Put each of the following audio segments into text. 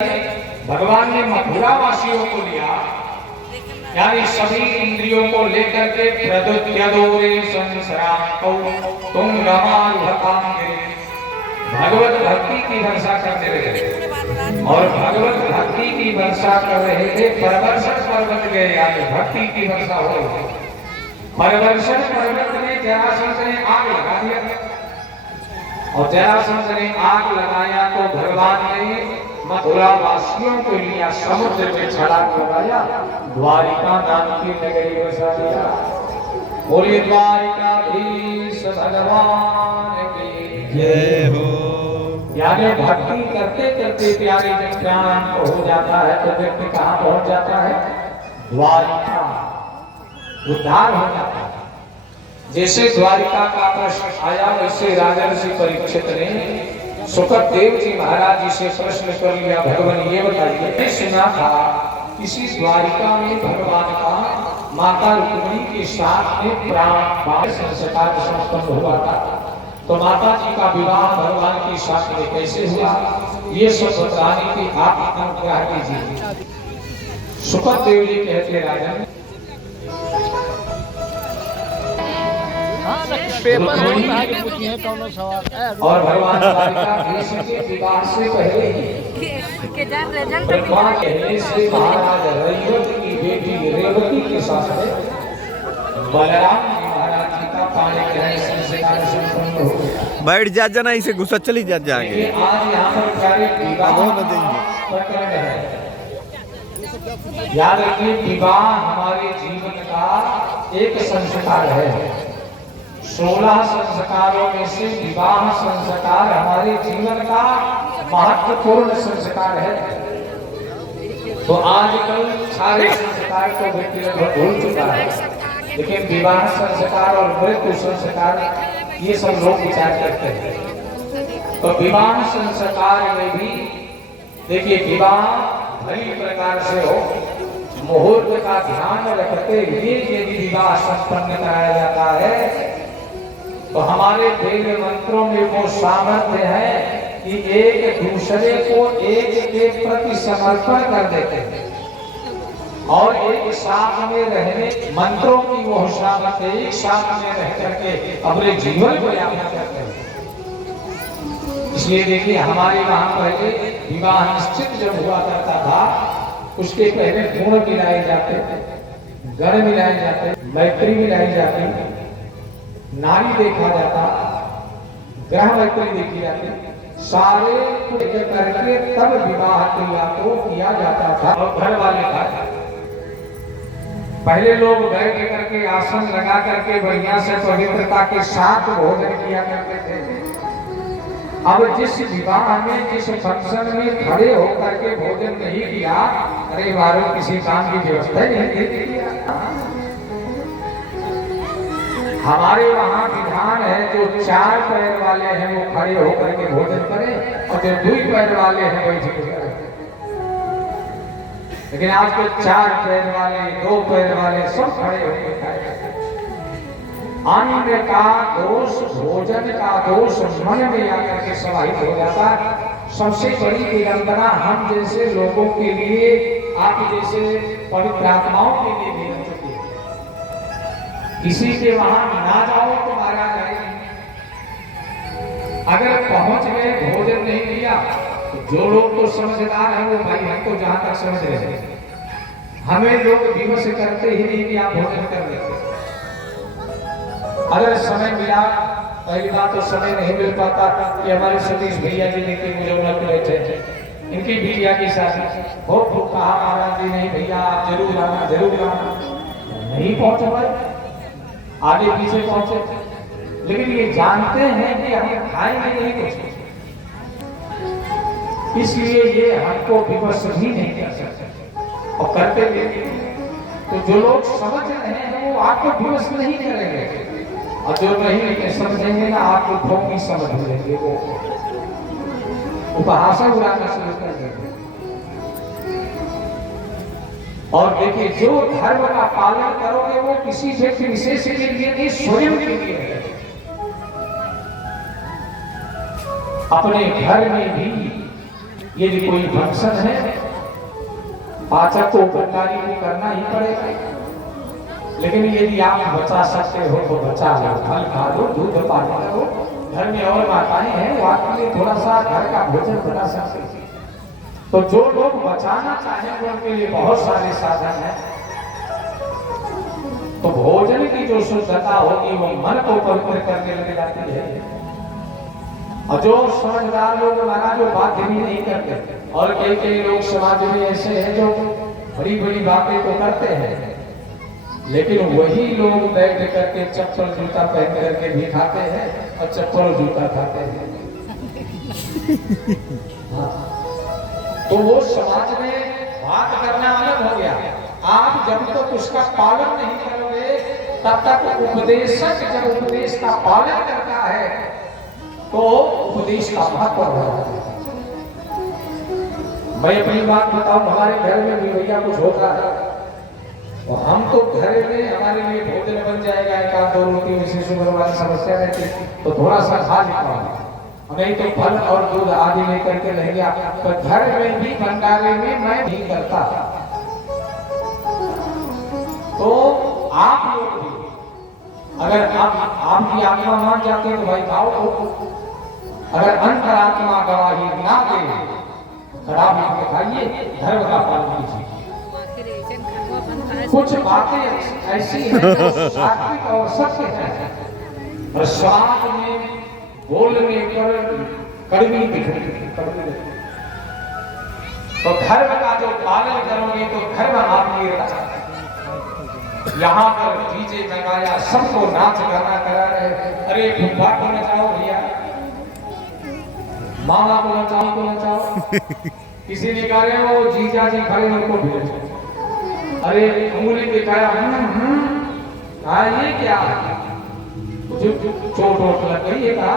भगवान ने मथुरा वासियों को लिया, यानी सभी इंद्रियों को लेकर के प्रदुत्यदोरे संसरांतौ तुम रमारुहतांगे भगवत भक्ति की वर्षा करने लगे। और भगवत भक्ति की वर्षा कर रहे थे। परवर्षण पर्वत गए, यानी भक्ति की वर्षा हो रही थी। परवर्षण पर्वत में जरासंध ने आग लगा दिया, और जरासंध ने आग लगाया तो भगवान ने मथुरा वासियों को लिया, समुद्र में छलांग लगाया, द्वारिका नाम की नगरी बसा दिया। बोलिए द्वारिकाधीश भगवान की जय हो। यानी भक्ति करते करते प्यारे जब ज्ञान हो जाता है तो व्यक्ति कहाँ पहुंच जाता है? द्वारिका, उद्धार हो जाता है। जैसे द्वारिका का प्रश्न आया, वैसे राजर्षि परीक्षित ने सुखदेव जी महाराज जी से प्रश्न कर लिया, भगवान ये बताइए, मैंने सुना था इसी द्वारिका में भगवान का माता रुक्मिणी के साथ में प्राण संस्कार संपन्न हुआ था, तो माता जी का विवाह भगवान के साथ में कैसे हुआ, ये सब बताने की आप अनुग्रह कीजिए। सुखदेव जी कहते राजन, और भगवान द्वारिकाधीश के विवाह से पहले ही ब्रह्मा कहने से महाराज रैवत की बेटी रेवती के साथ बलराम महाराज जी का पानी ग्रहण संस्कार संपन्न हो गया। बैठ जा जना, इसे गुस्सा चली जा जाएंगे। आज यहाँ पर प्यारे विवाह प्रकरण है। याद रखिए, विवाह हमारे जीवन का एक संस्कार है। 16 संस्कारों में से विवाह संस्कार हमारे जीवन का महत्वपूर्ण संस्कार है। तो आजकल सारे संस्कार को व्यक्ति लगभग भूल चुका है, लेकिन विवाह संस्कार और मृत्यु संस्कार ये सब लोग विचार करते हैं। तो विवाह संस्कार में भी देखिए, विवाह भली प्रकार से हो, मुहूर्त का ध्यान रखते हुए यदि विवाह संपन्न कराया जाता है तो हमारे वेद मंत्रों में वो सामर्थ्य है कि एक दूसरे को एक के प्रति समर्पण कर देते हैं, और एक साथ में रहने मंत्रों की वो सामर्थ्य, एक साथ में रह करके अपने जीवन को यापन करते हैं। इसलिए देखिए, हमारे वहां पहले विवाह निश्चित जब हुआ करता था, उसके पहले गुण मिलाए जाते, गण मिलाए जाते, मैत्री मिलाई जाती, नारी देखा जाता, ग्रह मैत्री देखी जाती, सारे करके तब विवाह क्रिया को किया जाता था। और घर वाले का पहले लोग बैठ करके आसन लगा करके बढ़िया से पवित्रता के साथ भोजन किया करते थे। अब जिस विवाह में, जिस फंक्शन में खड़े होकर के भोजन नहीं किया, अरे वारों किसी काम की व्यवस्था नहीं किया। हमारे वहाँ विधान है, जो 4 पैर वाले हैं वो खड़े होकर के भोजन करें, और जो 2 पैर वाले हैं वही बैठ करें। लेकिन आज के 4 पैर वाले, 2 पैर वाले सब खड़े होकर खाए। अन्न का दोष, भोजन का दोष मन में आकर के समाहित हो जाता है। सबसे बड़ी विडंबना हम जैसे लोगों के लिए, आप जैसे पवित्र आत्माओं के लिए भी हो चुकी है। किसी के वहां ना जाओ तो मारा जाएगा। अगर पहुंच गए, भोजन नहीं किया, तो जो लोग तो समझदार हैं वो भाई हमको जहां तक समझ रहे हैं, हमें लोग विवश करते ही नहीं कि आप भोजन कर लेते। अगर समय मिला, पहली बात तो समय नहीं मिल पाता कि हमारे सतीश भैया जी ने कि मुझे उन्नत बैठे, इनकी भैया की शादी बहुत खूब कहा, महाराज जी नहीं भैया आप जरूर आना, जरूर आना। नहीं पहुंचे भाई, आगे पीछे पहुंचे, लेकिन ये जानते हैं कि हम खाएंगे नहीं कुछ, इसलिए ये हमको विवश भी नहीं कर सकते, और करते भी। तो जो लोग समझ रहे हैं वो आपको विवश नहीं करेंगे, और जो नहीं समझेंगे ना, आपको भोगी समझ लेंगे, वो उपहासा उड़ाना शुरू कर देंगे। और देखिए, जो धर्म का पालन करोगे वो किसी व्यक्ति विशेष के लिए नहीं, स्वयं के लिए है। अपने घर में भी यदि कोई फंक्शन है, पाचक को उपकारी को करना ही पड़ेगा। लेकिन यदि आप बचा सकते हो तो बचा लो, फल खा लो, दूध पानी करो। घर में और माताएं हैं, वो आपके लिए थोड़ा सा घर का भोजन बना सकते हैं। तो जो लोग बचाना चाहेंगे उनके लिए बहुत सारे साधन हैं। तो भोजन की जो शुद्धता होगी वो मन को पवित्र करने लग जाती है। और जो समझदार लोग हमारा जो बात भी नहीं करते, और कई लोग समाज में ऐसे हैं जो बड़ी बड़ी बातें तो करते हैं, लेकिन वही लोग बैठ करके चप्पल जूता पहन करके भी खाते हैं और चप्पल जूता खाते हैं। हाँ। तो वो समाज में बात करना अलग हो गया। आप जब तक उसका पालन नहीं करोगे तब तक उपदेशक जब उपदेश का पालन करता है तो उपदेश का महत्व बढ़ता है। मैं अपनी बात बताऊं, हमारे घर में भी भैया कुछ होता है तो हम तो घर में हमारे लिए भोजन बन जाएगा, एक आध दो रोटी विशेष वाली समस्या रहती तो थोड़ा सा खा लेता हूं, नहीं तो फल और दूध आदि लेकर के रह गया। तो घर में भी भंडारे में मैं भी करता। तो आप लोग भी अगर आपकी आत्मा मान जाती है तो भाई खाओ। अगर अंतरात्मा गवाही ना दे खराब नहीं खाइए, धर्म का पालन कीजिए। कुछ बातें ऐसी हैं जो सात्विक और सत्य हैं और स्वाद में बोलने पर कड़वी दिखती है। तो धर्म का जो पालन करोगे तो धर्म आपकी रक्षा। यहाँ पर डीजे लगाया, सबको नाच गाना करा रहे, अरे फुफा को नचाओ भैया, मामा को नचाओ, को नचाओ। किसी ने कहा वो जीजा जी खड़े उनको भी नचाओ। अरे उंगली दिखाया, ये क्या चोट वोट लग गई, ये कहा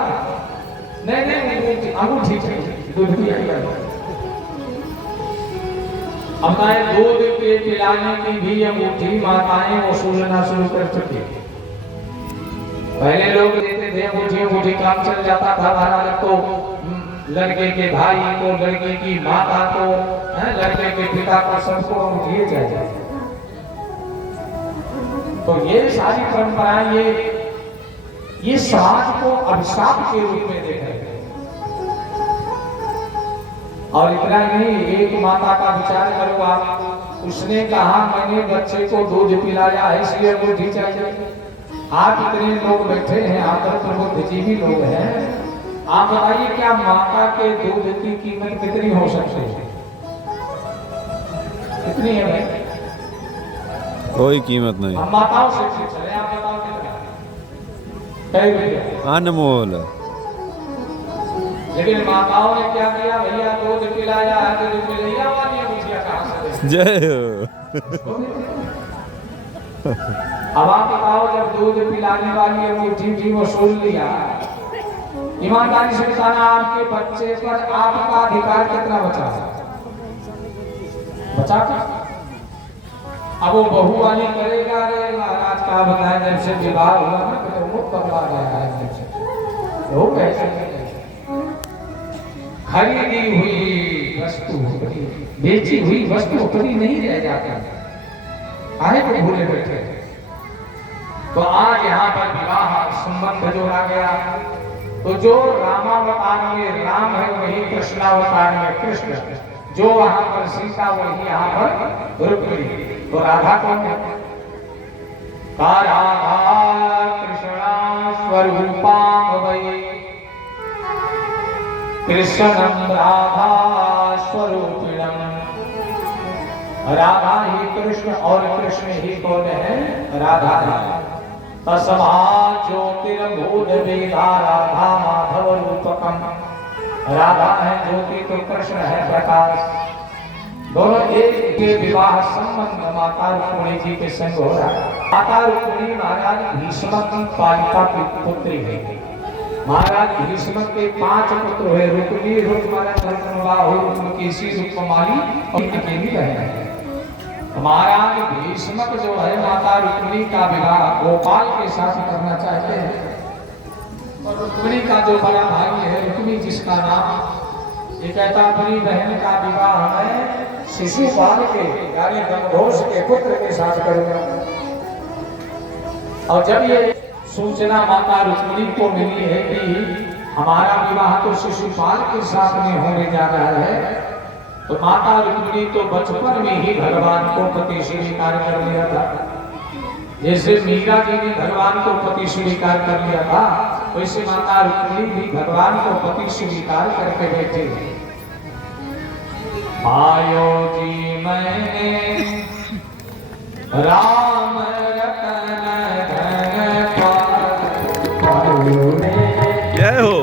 नहीं अंगूठी दूध की हमारे दूध के पिलाने की भी अंगूठी माताएं वसूलना शुरू कर चुकी। पहले लोग देते थे अंगूठी, काम चल जाता था। हमारा तो लड़के के भाई को, लड़के की माता को, लड़के के पिता को, सबको अंगूठी चाहिए। तो ये सारी परंपराएं ये समाज को अभिशाप के रूप में देख रहे हैं। और इतना नहीं, एक माता का विचार करो आप, उसने कहा मैंने बच्चे को दूध पिलाया है इसलिए अंगूठी चाहिए। आप इतने लोग बैठे हैं, आप तो बुद्धिजीवी लोग हैं, आप बताइए क्या माता के दूध की कीमत कितनी हो सकती है? कितनी है भाई? कोई कीमत नहीं। हम माताओं से पूछ रहे हैं, आप बताओ कितना? कई रुपया? अनमोल। लेकिन माताओं ने क्या किया, भैया दूध पिलाया है, दूध पिलाया वाली अंगूठियां कहां से? जय हो। अब आप बताओ, जब दूध पिलाने वाली अंगूठी भी वसूल लिया, ईमानदारी से बताना आपके बच्चे पर आपका अधिकार कितना बचा? अब वो बहू वाली करेगा, अरे महाराज का बताया जब से विवाह हुआ ना तो वो पकड़ा गया है। वो कैसे खरीदी हुई वस्तु, बेची हुई वस्तु कभी नहीं रह जाता, आए तो भूले बैठे। तो आज यहाँ पर विवाह संबंध जोड़ा गया। तो जो रामावतार में राम है वही कृष्णावतार में कृष्ण, जो वहां पर सीता वही यहाँ पर रुक्मिणी। तो राधा कौन है? राधा कृष्णा स्वरूपा वै, कृष्णं राधा स्वरूपिणं। राधा ही कृष्ण और कृष्ण ही कौन है? राधा है। तस्मा ज्योतिर्भूत वेदा राधा माधव रूपकम। राधा है ज्योति तो कृष्ण है प्रकाश। दोनों एक के विवाह संबंध माता रुक्मिणी जी के संग हो रहा है। माता रुक्मिणी महाराज भीष्म की पालिका पुत्री है। महाराज भीष्म के 5 पुत्र हुए, रुक्मी, रुक्मणी, धर्मबाहु, रुक्मकेशी, रुक्ममाली और अकेली बहन है। महाराज भीष्म जो है माता रुक्मिणी का विवाह गोपाल के साथ करना चाहते हैं। और रुक्मिणी का जो बड़ा भाई है रुक्मी, जिसका नाम ये कहता अपनी बहन का विवाह मैं शिशुपाल के यानी गंगघोष के पुत्र के साथ करूंगा। और जब ये सूचना माता रुक्मिणी को मिली है कि हमारा विवाह तो शिशुपाल के साथ में होने जा रहा है, तो माता रुक्मिणी तो बचपन में ही भगवान को पति स्वीकार कर लिया था। जैसे मीरा जी ने भगवान को पति स्वीकार कर लिया था, वैसे माता रुक्मिणी भी भगवान को पति स्वीकार करके बैठे। आयो जी मैंने राम रतन धन पायो जय हो।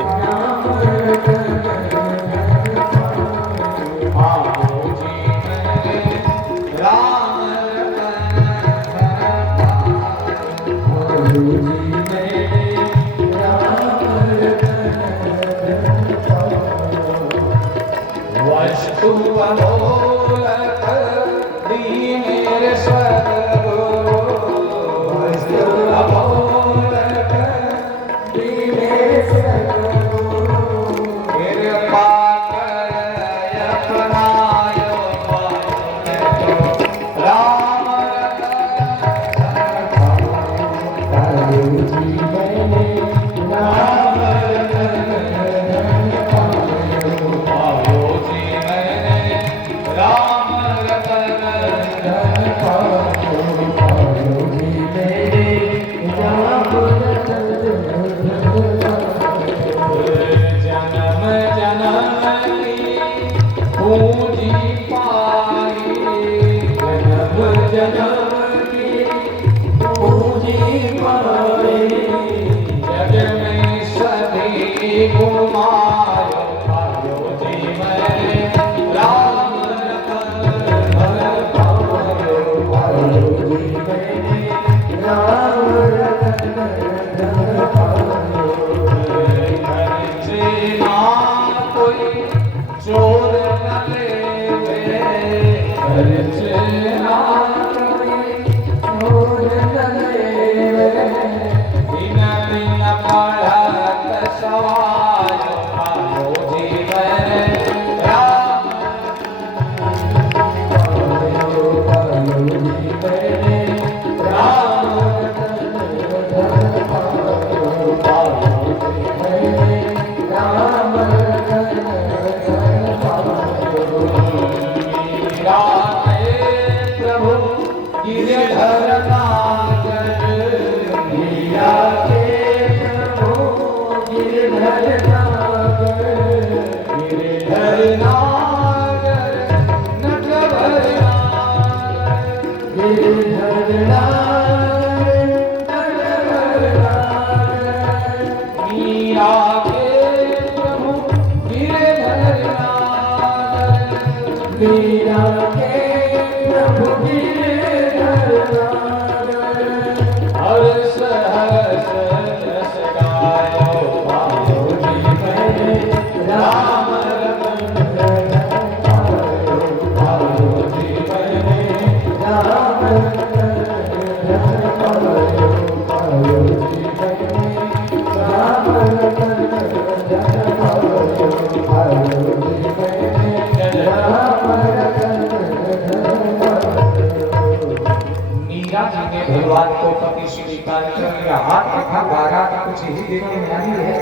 भगवान को पति स्वीकार कर लिया। हाथ देखा बारा का कुछ ही देखने में आई है।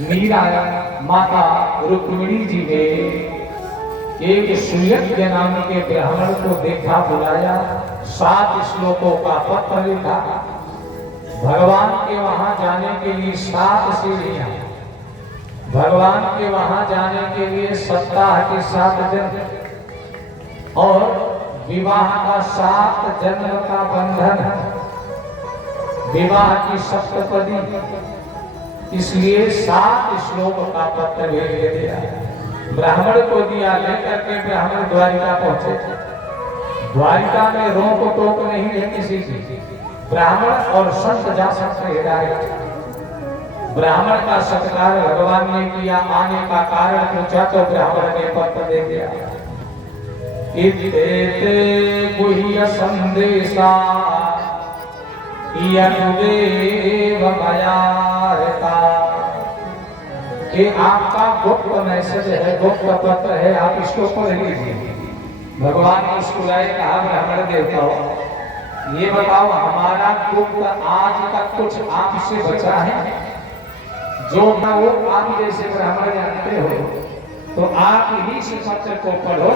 मीरा माता रुक्मिणी जी ने एक सुयज्ञ नाम के ब्राह्मण को देखा, बुलाया, 7 श्लोकों का पत्र लिखा। भगवान के वहां जाने के लिए 7 सीढ़ियां, भगवान के वहां जाने के लिए सप्ताह के 7 दिन और विवाह का 7 जन्म का बंधन, विवाह की सप्तपदी, इसलिए 7 श्लोक का पत्र भेज दिया। ब्राह्मण को दिया, लेकर के ब्राह्मण द्वारिका पहुंचे। द्वारिका में रोक टोक नहीं है किसी की, ब्राह्मण और संत जा सकते हैं। ब्राह्मण का सत्कार भगवान ने किया, आने का कारण पूछा तो ब्राह्मण ने पत्र दे दिया। इत्येते गुह्य संदेशा यद्देव मया हृता ये आपका गुप्त मैसेज है, गुप्त पत्र है, आप इसको पढ़ लीजिए। भगवान ने मुस्कुराए कहा ब्राह्मण देवताओं, ये बताओ हमारा गुप्त आज तक कुछ आपसे बचा है? जो ना वो आप जैसे ब्राह्मण जानते हो, तो आप ही इस पत्र को पढ़ो।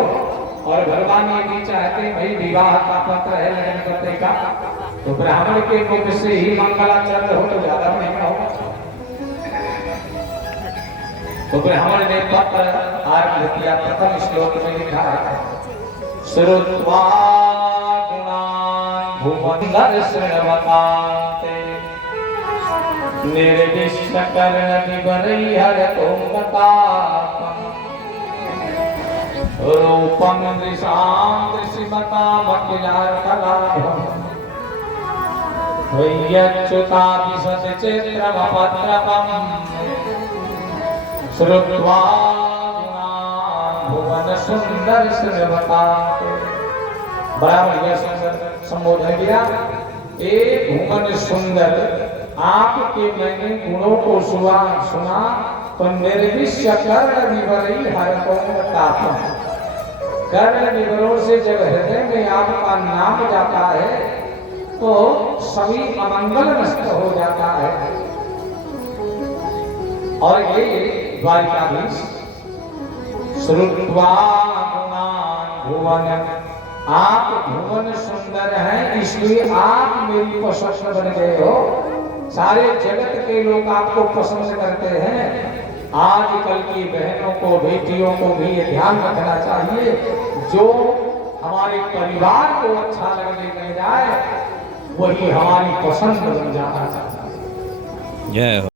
और भगवान ये भी चाहते भाई विवाह का पत्र है लगन करने का, तो ब्राह्मण के मुख से ही मंगलाचरण हो तो ज्यादा महंगा होगा। तो ब्राह्मण ने पत्र आरंभ किया। प्रथम श्लोक में लिखा है, श्रुत्वा गुणान् भुवनर शृण्वतान्ते निर्दिश्य कर्णविवरैर्हरतोऽङ्गतापम् रूपं दृशां दृशिमतामखिलार्थलाभम् त्वय्यच्युताभिसच्चित्रमपत्रपम् श्रुत्वा गुणान् भुवन सुंदर शृण्वतान्ते। बड़ा बढ़िया सुंदर संबोधन किया। एक भुवन सुंदर आपके मैंने गुणों को सुना तो निर्विश्य कर्ण विवरी हरतों। कर्ण विवरों से जब हृदय में आपका नाम जाता है तो सभी अमंगल नष्ट हो जाता है। और ये द्वारिकाधीश श्रुत्वा गुणान् भुवन, आप भुवन सुंदर हैं इसलिए आप मेरी पसंद बन गए हो। सारे जगत के लोग आपको पसंद करते हैं। आजकल की बहनों को बेटियों को भी ये ध्यान रखना चाहिए, जो हमारे परिवार को अच्छा लगने लग जाए वही हमारी पसंद बन जाना चाहिए। जय हो।